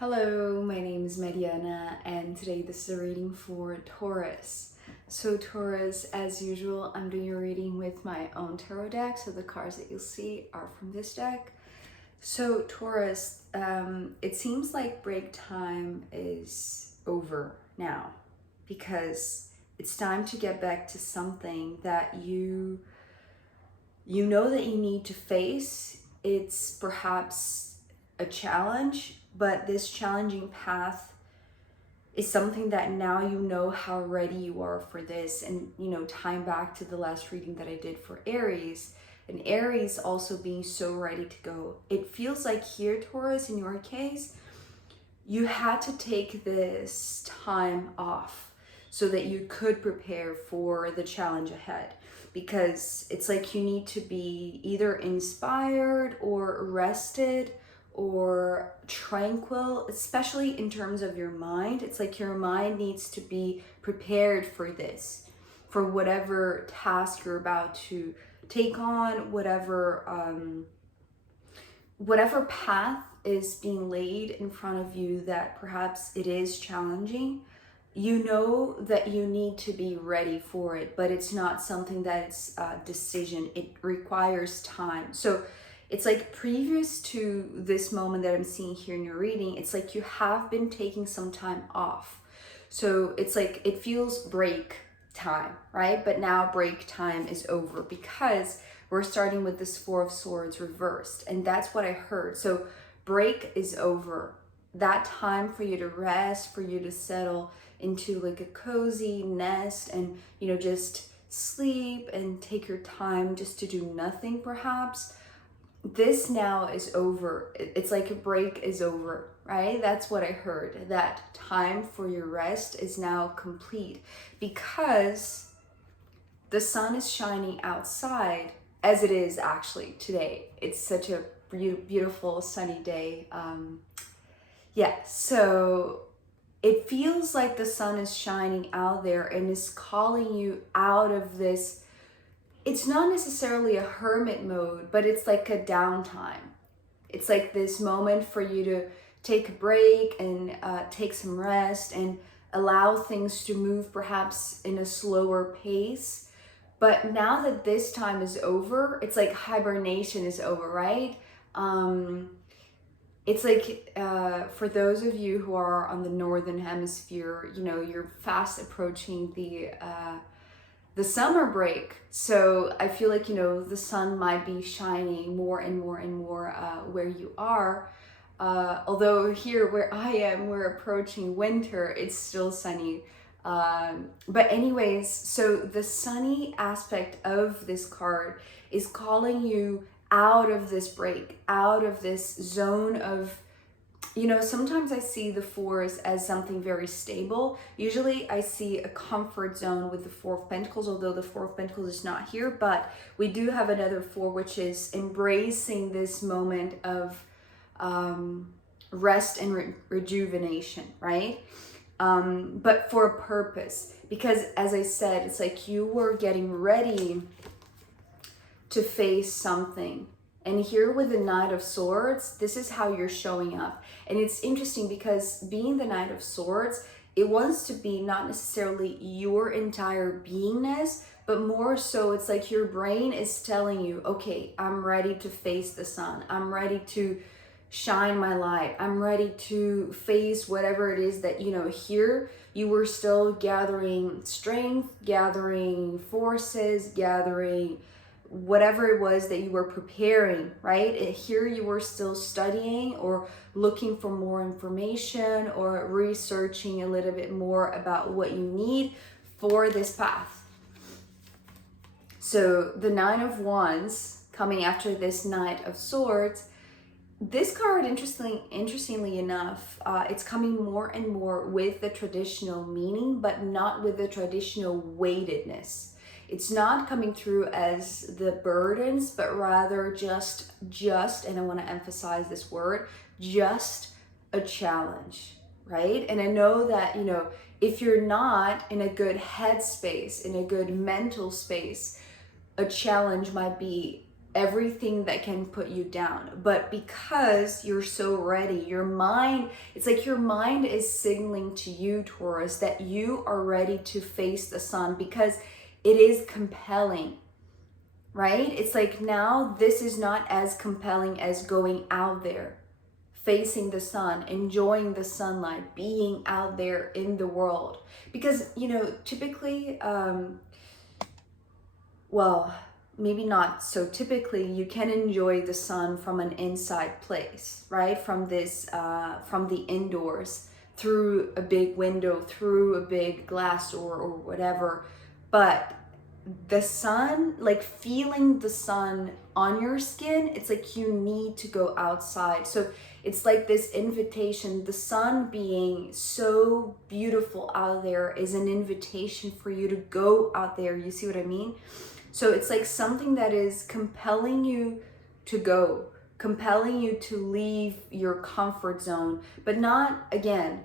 Hello, my name is Mariana, and today this is a reading for Taurus. So Taurus, as usual, I'm doing a reading with my own tarot deck, so the cards that you'll see are from this deck. So Taurus, it seems like break time is over now because it's time to get back to something that you know that you need to face. It's perhaps a challenge, but this challenging path is something that now you know how ready you are for this. And tying back to the last reading that I did for Aries, and Aries also being so ready to go, it feels like here, Taurus, in your case, you had to take this time off so that you could prepare for the challenge ahead, because it's like you need to be either inspired or rested or tranquil, especially in terms of your mind. It's like your mind needs to be prepared for this, for whatever task you're about to take on, whatever path is being laid in front of you that perhaps it is challenging. You know that you need to be ready for it, but it's not something that's a decision. It requires time. So it's like previous to this moment that I'm seeing here in your reading, it's like you have been taking some time off. So it's like it feels break time, right? But now break time is over because we're starting with this Four of Swords reversed, and that's what I heard. So break is over. That time for you to rest, for you to settle into like a cozy nest and just sleep and take your time just to do nothing perhaps. This now is over. It's like a break is over, right? That's what I heard. That time for your rest is now complete because the sun is shining outside, as it is actually today. It's such a beautiful sunny day. So it feels like the sun is shining out there and is calling you out of this. It's not necessarily a hermit mode, but it's like a downtime. It's like this moment for you to take a break and take some rest and allow things to move perhaps in a slower pace. But now that this time is over, it's like hibernation is over, right? It's like for those of you who are on the northern hemisphere, you're fast approaching the summer break. So I feel like the sun might be shining more and more and more where you are. Although here where I am, we're approaching winter. It's still sunny. But anyways, so the sunny aspect of this card is calling you out of this break, out of this zone of, sometimes I see the fours as something very stable. Usually I see a comfort zone with the Four of Pentacles, although the Four of Pentacles is not here, but we do have another four, which is embracing this moment of rest and rejuvenation, right? But for a purpose, because as I said, it's like you were getting ready to face something. And here with the Knight of Swords, this is how you're showing up. And it's interesting because being the Knight of Swords, it wants to be not necessarily your entire beingness, but more so it's like your brain is telling you, okay, I'm ready to face the sun. I'm ready to shine my light. I'm ready to face whatever it is that, here you were still gathering strength, gathering forces, gathering whatever it was that you were preparing, right? Here you were still studying or looking for more information or researching a little bit more about what you need for this path. So the Nine of Wands coming after this Knight of Swords, this card, interestingly enough, it's coming more and more with the traditional meaning, but not with the traditional weightedness. It's not coming through as the burdens, but rather just, and I want to emphasize this word, just a challenge, right? And I know that, if you're not in a good headspace, in a good mental space, a challenge might be everything that can put you down. But because you're so ready, your mind, it's like your mind is signaling to you, Taurus, that you are ready to face the sun because it is compelling, right? It's like now this is not as compelling as going out there, facing the sun, enjoying the sunlight, being out there in the world. Because, you know, typically, well, maybe not so typically, you can enjoy the sun from an inside place, right? From the indoors, through a big window, through a big glass door or whatever. But the sun, like feeling the sun on your skin, it's like you need to go outside. So it's like this invitation, the sun being so beautiful out there is an invitation for you to go out there. You see what I mean? So it's like something that is compelling you to go, compelling you to leave your comfort zone, but not, again,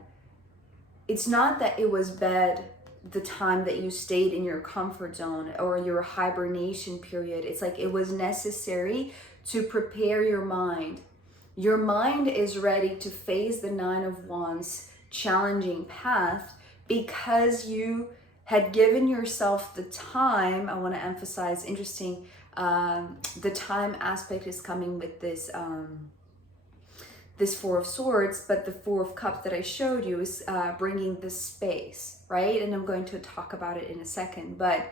it's not that it was bad the time that you stayed in your comfort zone or your hibernation period. It's like it was necessary to prepare your mind. Your mind is ready to face the Nine of Wands challenging path because you had given yourself the time. I want to emphasize, interesting, the time aspect is coming with this this Four of Swords, but the Four of Cups that I showed you is bringing the space, right? And I'm going to talk about it in a second, but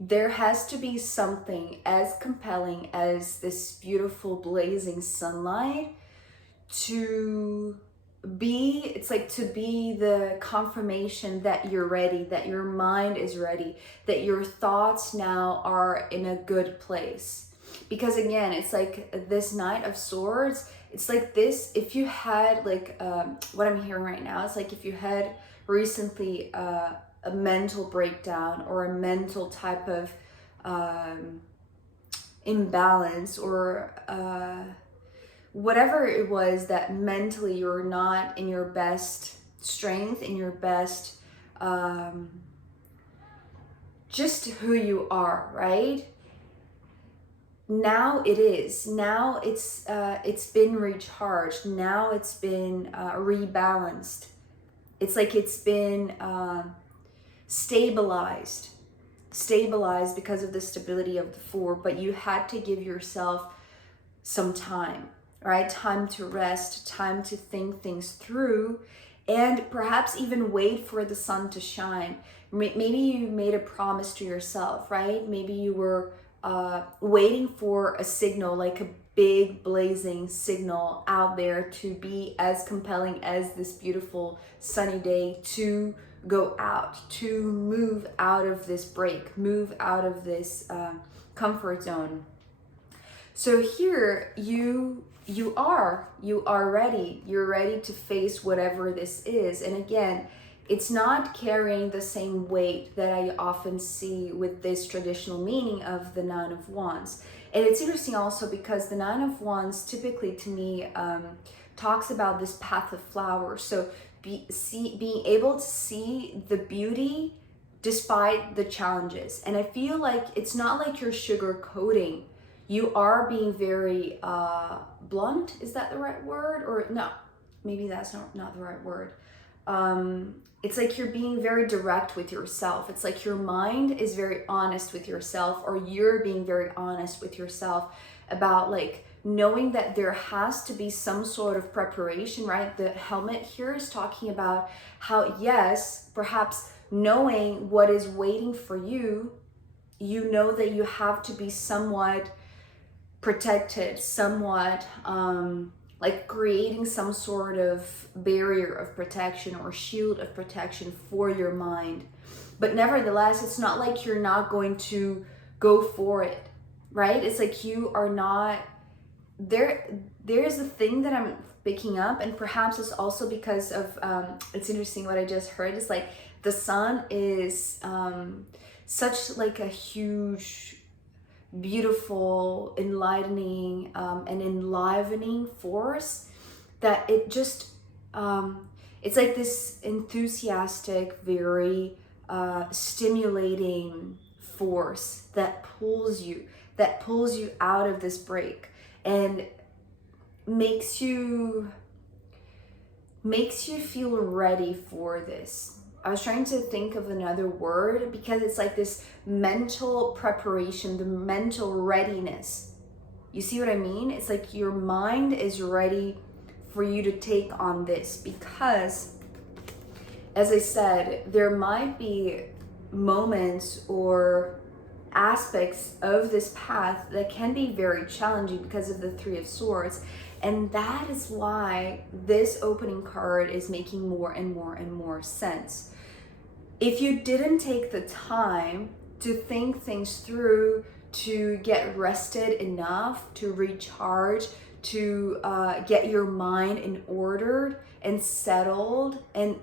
there has to be something as compelling as this beautiful blazing sunlight to be, it's like to be the confirmation that you're ready, that your mind is ready, that your thoughts now are in a good place. Because again, it's like this Knight of Swords, it's like this, if you had like, what I'm hearing right now, it's like if you had recently a mental breakdown or a mental type of imbalance or whatever it was, that mentally you're not in your best strength, in your best, just who you are, right? Now it is. Now it's been recharged. Now it's been rebalanced. It's like it's been stabilized because of the stability of the Four. But you had to give yourself some time, right? Time to rest, time to think things through, and perhaps even wait for the sun to shine. Maybe you made a promise to yourself, right? Maybe you were waiting for a signal, like a big blazing signal out there to be as compelling as this beautiful sunny day to go out, to move out of this break, move out of this comfort zone. So here you are ready. You're ready to face whatever this is. And again, it's not carrying the same weight that I often see with this traditional meaning of the Nine of Wands. And it's interesting also because the Nine of Wands typically to me talks about this path of flowers. So being able to see the beauty despite the challenges. And I feel like it's not like you're sugarcoating. You are being very blunt. Is that the right word? Or no, maybe that's not the right word. It's like you're being very direct with yourself. It's like your mind is very honest with yourself, or you're being very honest with yourself about like knowing that there has to be some sort of preparation, right? The helmet here is talking about how, yes, perhaps knowing what is waiting for you, you know that you have to be somewhat protected, somewhat like creating some sort of barrier of protection or shield of protection for your mind. But nevertheless, it's not like you're not going to go for it, right? It's like you are not there. There's a thing that I'm picking up, and perhaps it's also because of it's interesting what I just heard. It's like the sun is such like a huge, beautiful, enlightening and enlivening force that it just it's like this enthusiastic, very stimulating force that pulls you, that pulls you out of this break and makes you feel ready for this. I was trying to think of another word because it's like this mental preparation, the mental readiness. You see what I mean? It's like your mind is ready for you to take on this because, as I said, there might be moments or aspects of this path that can be very challenging because of the Three of Swords. And that is why this opening card is making more and more and more sense. If you didn't take the time to think things through, to get rested enough, to recharge, to get your mind in order and settled and,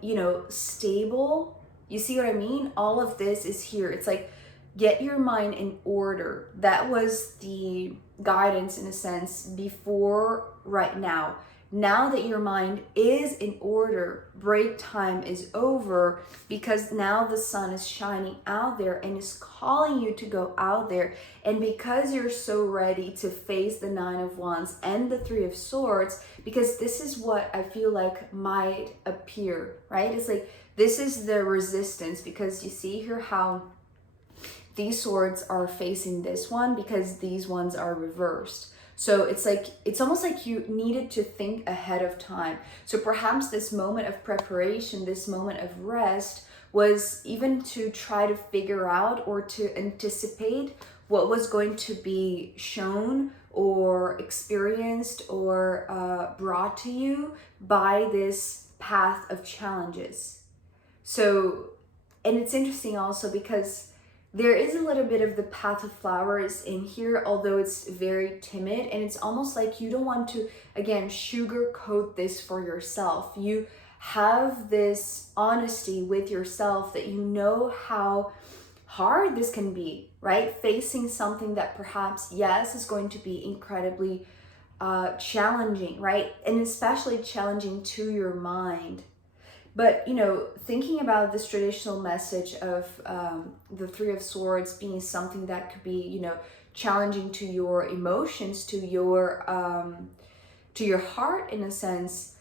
stable, you see what I mean? All of this is here. It's like, get your mind in order. That was the guidance in a sense before right now. Now that your mind is in order, break time is over because now the sun is shining out there and is calling you to go out there. And because you're so ready to face the Nine of Wands and the Three of Swords, because this is what I feel like might appear, right? It's like, this is the resistance because you see here how these swords are facing this one because these ones are reversed. So it's like, it's almost like you needed to think ahead of time. So perhaps this moment of preparation, this moment of rest was even to try to figure out or to anticipate what was going to be shown or experienced or brought to you by this path of challenges. So, and it's interesting also because there is a little bit of the path of flowers in here, although it's very timid, and it's almost like you don't want to, again, sugarcoat this for yourself. You have this honesty with yourself that you know how hard this can be, right? Facing something that perhaps, yes, is going to be incredibly challenging, right? And especially challenging to your mind. But, thinking about this traditional message of the Three of Swords being something that could be, challenging to your emotions, to your heart in a sense,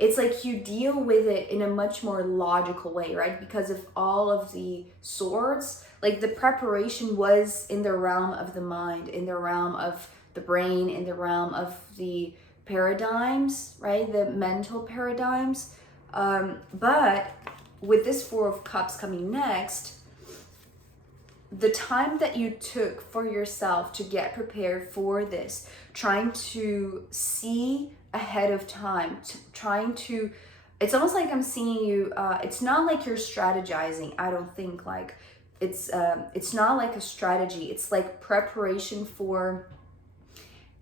it's like you deal with it in a much more logical way, right? Because of all of the swords, like the preparation was in the realm of the mind, in the realm of the brain, in the realm of the paradigms, right? The mental paradigms. But with this Four of Cups coming next, the time that you took for yourself to get prepared for this, trying to see ahead of time, it's almost like I'm seeing you, it's not like you're strategizing. I don't think like it's not like a strategy. It's like preparation for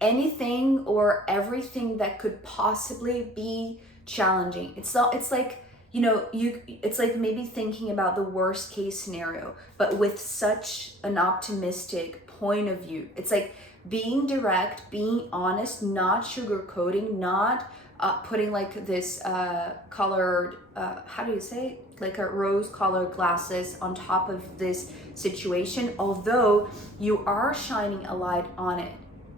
anything or everything that could possibly be challenging. It's like, it's like maybe thinking about the worst case scenario, but with such an optimistic point of view. It's like being direct, being honest, not sugarcoating, not putting like this colored, how do you say, like a rose colored glasses on top of this situation, although you are shining a light on it.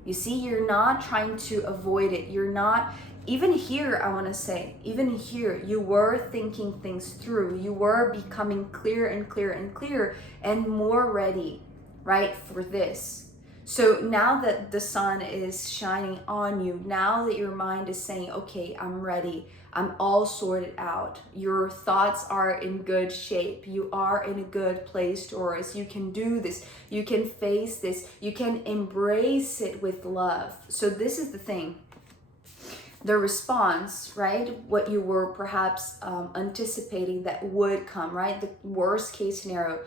You see, you're not trying to avoid it. You're not, even here, I want to say, even here, you were thinking things through. You were becoming clearer and clearer and clearer and more ready, right, for this. So now that the sun is shining on you, now that your mind is saying, okay, I'm ready, I'm all sorted out, your thoughts are in good shape, you are in a good place, Taurus, you can do this, you can face this, you can embrace it with love. So this is the thing. The response, right? What you were perhaps anticipating that would come, right? The worst case scenario,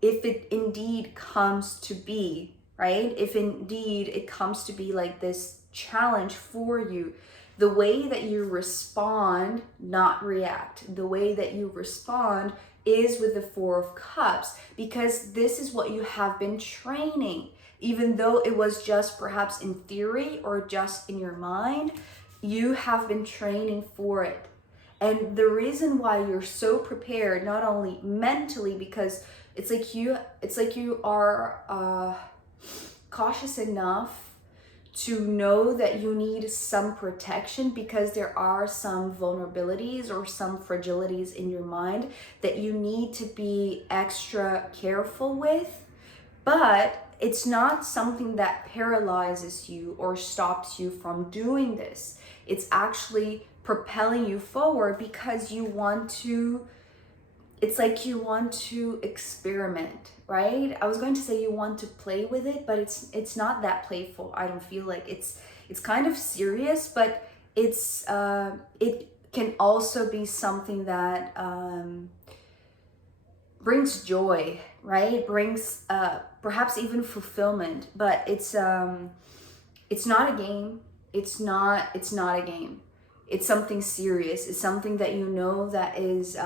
if it indeed comes to be, right? If indeed it comes to be like this challenge for you, the way that you respond, not react, the way that you respond is with the Four of Cups, because this is what you have been training. Even though it was just perhaps in theory or just in your mind, you have been training for it. And the reason why you're so prepared, not only mentally, because it's like you are cautious enough to know that you need some protection because there are some vulnerabilities or some fragilities in your mind that you need to be extra careful with. But it's not something that paralyzes you or stops you from doing this. It's actually propelling you forward because you want to, it's like you want to experiment, right? I was going to say you want to play with it, but it's not that playful. I don't feel like it's kind of serious, but it's it can also be something that brings joy, right? Brings perhaps even fulfillment, but it's not a game. It's not a game. It's something serious. It's something that you know that is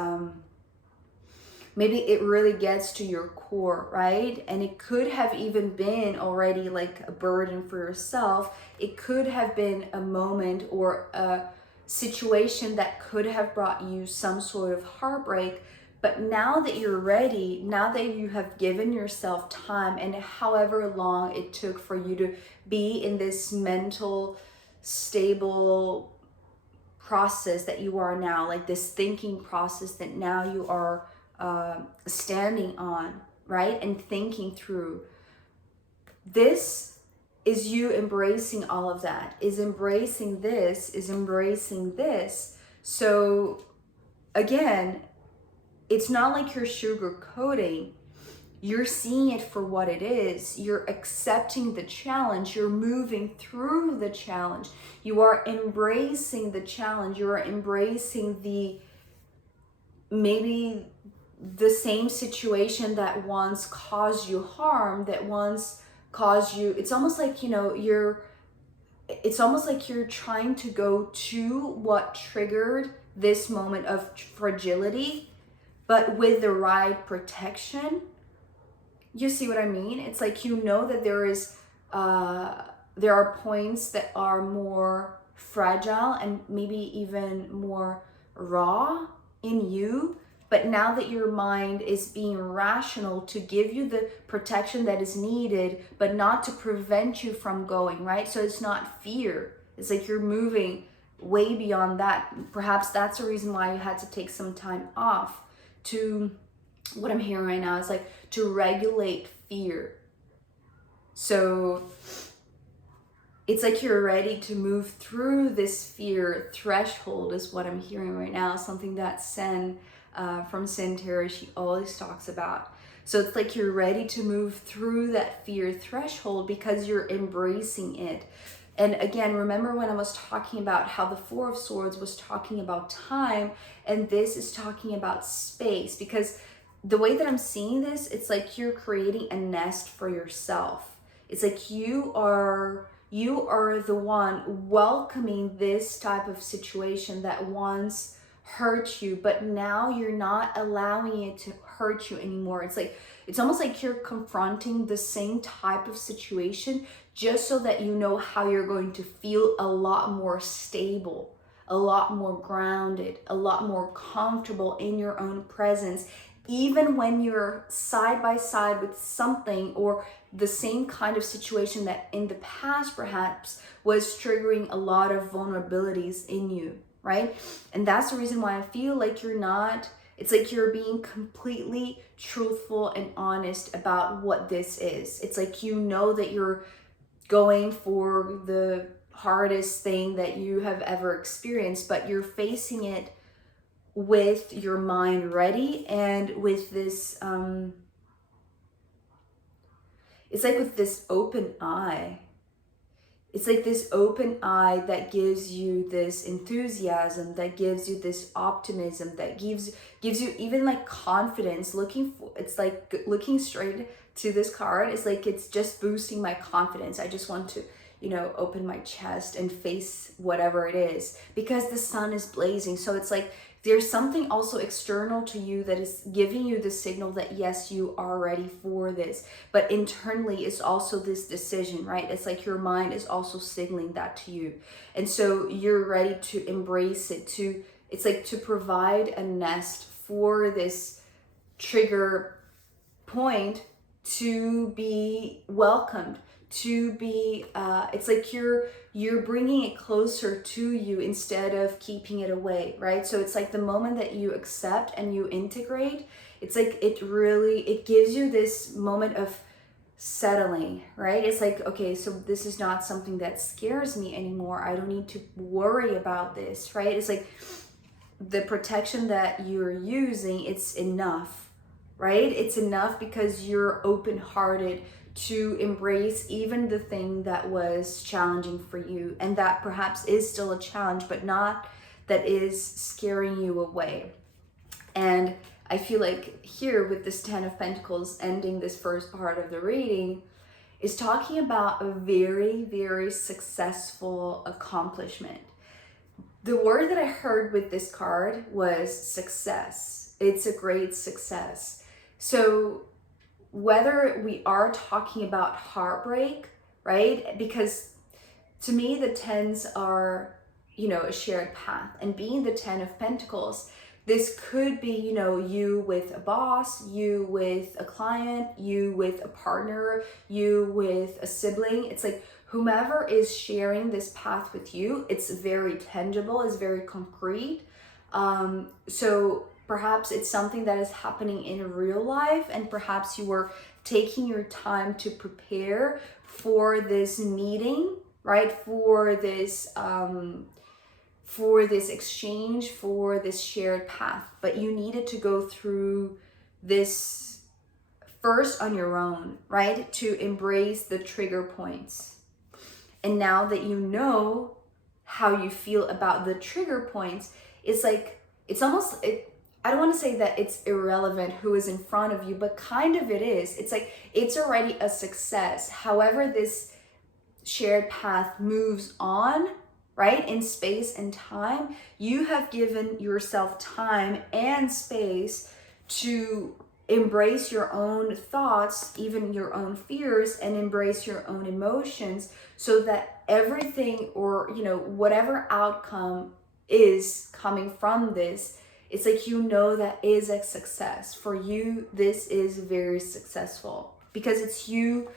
maybe it really gets to your core, right? And it could have even been already like a burden for yourself. It could have been a moment or a situation that could have brought you some sort of heartbreak. But now that you're ready, now that you have given yourself time, and however long it took for you to be in this mental, stable process that you are now, like this thinking process that now you are standing on, right? And thinking through. This is you embracing all of that, is embracing this. So again, it's not like you're sugarcoating. You're seeing it for what it is. You're accepting the challenge. You're moving through the challenge. You are embracing the challenge. You are embracing maybe the same situation that once caused you harm, that once caused you, it's almost like, it's almost like you're trying to go to what triggered this moment of fragility, but with the right protection. You see what I mean? It's like, that there are points that are more fragile and maybe even more raw in you. But now that your mind is being rational to give you the protection that is needed, but not to prevent you from going, right? So it's not fear. It's like you're moving way beyond that. Perhaps that's the reason why you had to take some time off to, what I'm hearing right now is like to regulate fear. So it's like you're ready to move through this fear threshold is what I'm hearing right now. Something that Sen from Sen Tarot, she always talks about. So it's like you're ready to move through that fear threshold because you're embracing it. And again, remember when I was talking about how the Four of Swords was talking about time, and this is talking about space, because the way that I'm seeing this, it's like you're creating a nest for yourself. It's like you are the one welcoming this type of situation that once hurt you, but now you're not allowing it to hurt you anymore. It's almost like you're confronting the same type of situation just so that you know how you're going to feel a lot more stable, a lot more grounded, a lot more comfortable in your own presence, even when you're side by side with something or the same kind of situation that in the past perhaps was triggering a lot of vulnerabilities in you, right? And that's the reason why I feel like it's like you're being completely truthful and honest about what this is. It's like that you're going for the hardest thing that you have ever experienced, but you're facing it with your mind ready and with this it's like with this open eye. It's like this open eye that gives you this enthusiasm, that gives you this optimism, that gives you even like confidence. It's like looking straight to this card. It's like it's just boosting my confidence. I just want to, open my chest and face whatever it is because the sun is blazing. So it's like there's something also external to you that is giving you the signal that yes, you are ready for this. But internally, it's also this decision, right? It's like your mind is also signaling that to you. And so you're ready to embrace it, it's like to provide a nest for this trigger point to be welcomed, to be, it's like you're bringing it closer to you instead of keeping it away, right? So it's like the moment that you accept and you integrate, it's like it gives you this moment of settling, right? It's like, okay, so this is not something that scares me anymore. I don't need to worry about this, right? It's like the protection that you're using, it's enough, right? It's enough because you're open-hearted to embrace even the thing that was challenging for you, and that perhaps is still a challenge, but not that is scaring you away. And I feel like here with this 10 of Pentacles ending this first part of the reading is talking about a very, very successful accomplishment. The word that I heard with this card was success. It's a great success. So whether we are talking about heartbreak, right? Because to me, the 10s are, a shared path. And being the 10 of Pentacles, this could be, you with a boss, you with a client, you with a partner, you with a sibling. It's like whomever is sharing this path with you, it's very tangible, it's very concrete. So perhaps it's something that is happening in real life, and perhaps you were taking your time to prepare for this meeting, right? For this exchange, for this shared path, but you needed to go through this first on your own, right? To embrace the trigger points. And now that you know how you feel about the trigger points, it's like, it's almost, I don't want to say that it's irrelevant who is in front of you, but kind of it is. It's like, it's already a success. However, this shared path moves on, right? In space and time, you have given yourself time and space to embrace your own thoughts, even your own fears, and embrace your own emotions, so that everything, or whatever outcome is coming from this, it's like that is a success for you. This is very successful because it's you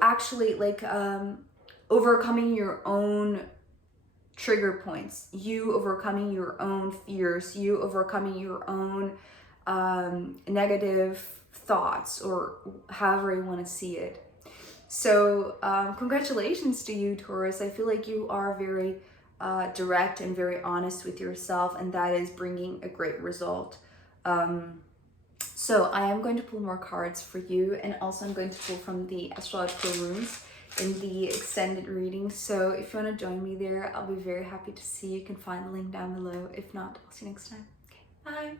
actually like overcoming your own trigger points, you overcoming your own fears, you overcoming your own negative thoughts, or however you want to see it. So congratulations to you, Taurus. I feel like you are very direct and very honest with yourself, and that is bringing a great result. So I am going to pull more cards for you, and also I'm going to pull from the astrological runes in the extended reading. So if you want to join me there, I'll be very happy to see you. You can find the link down below. If not, I'll see you next time. Okay, bye.